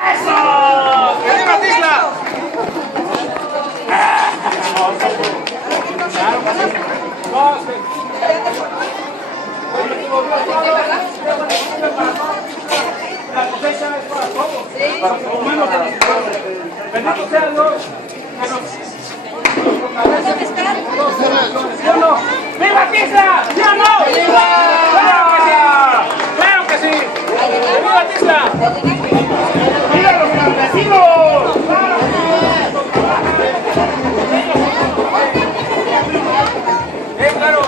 ¡Eso! ¡Que viva Tisla! La cosecha es para todos. Para los humanos. Bendito sea Dios. ¿Sí o no? ¡Viva Tisla! ¿Sí o no? ¡Viva! ¡Claro que sí! ¡Claro que sí! ¡Viva Tisla! ¡Viva los campesinos! ¡Claro!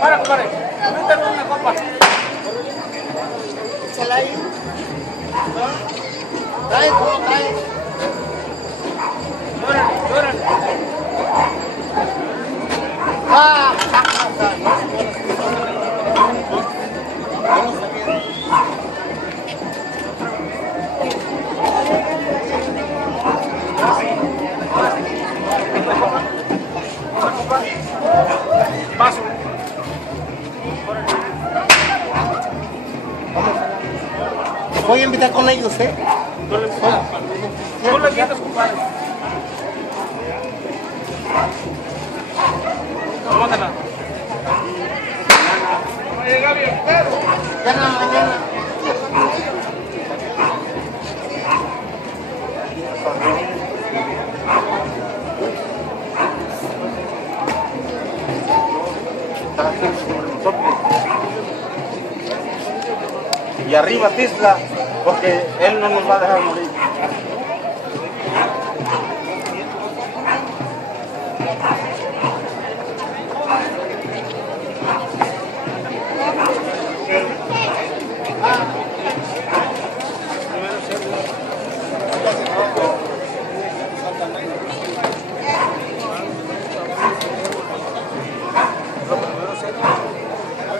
Para, compadre, méteme una copa. Échala ahí. Trae, ¿cómo trae? Lloran. Paso. Voy a invitar con ellos, ¿eh? No le quieres, compadre. Tómatela. Llega bien, pero. Ya en la mañana. Y arriba Tisla, porque él no nos va a dejar morir.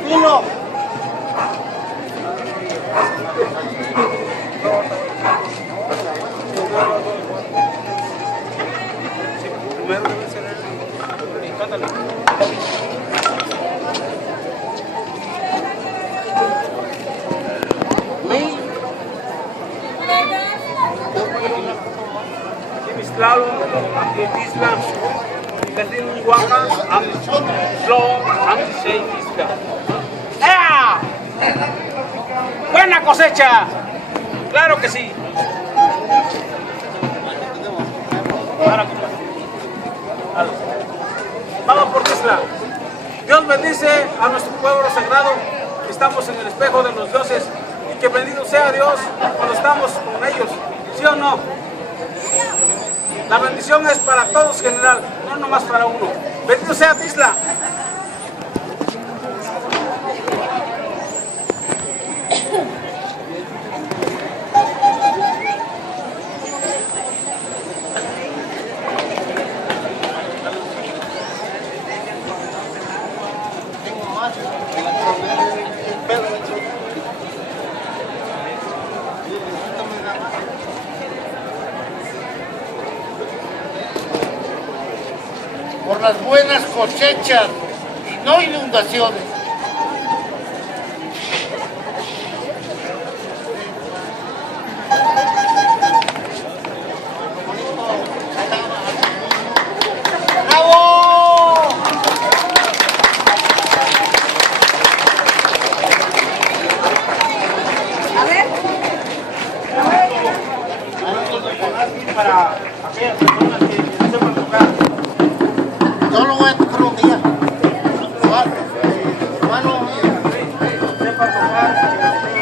¡Vino! Primero debe ser el cántalo. Aquí Mislalo, aquí Tisla, Berlín, Huaca, Amslo, Amsey, Tisla. ¡Ea! ¡Buena cosecha! ¡Claro que sí! Vamos por Tisla. Dios bendice a nuestro pueblo sagrado. Estamos en el espejo de los dioses. Y que bendito sea Dios cuando estamos con ellos. ¿Sí o no? La bendición es para todos en general, no nomás para uno. Bendito sea Tisla. Por las buenas cosechas y no inundaciones. ¡Bravo! A ver. Para aquellas personas que no sepan tocar. Yo lo voy a tocar un día. Hermano, Sepa tocar.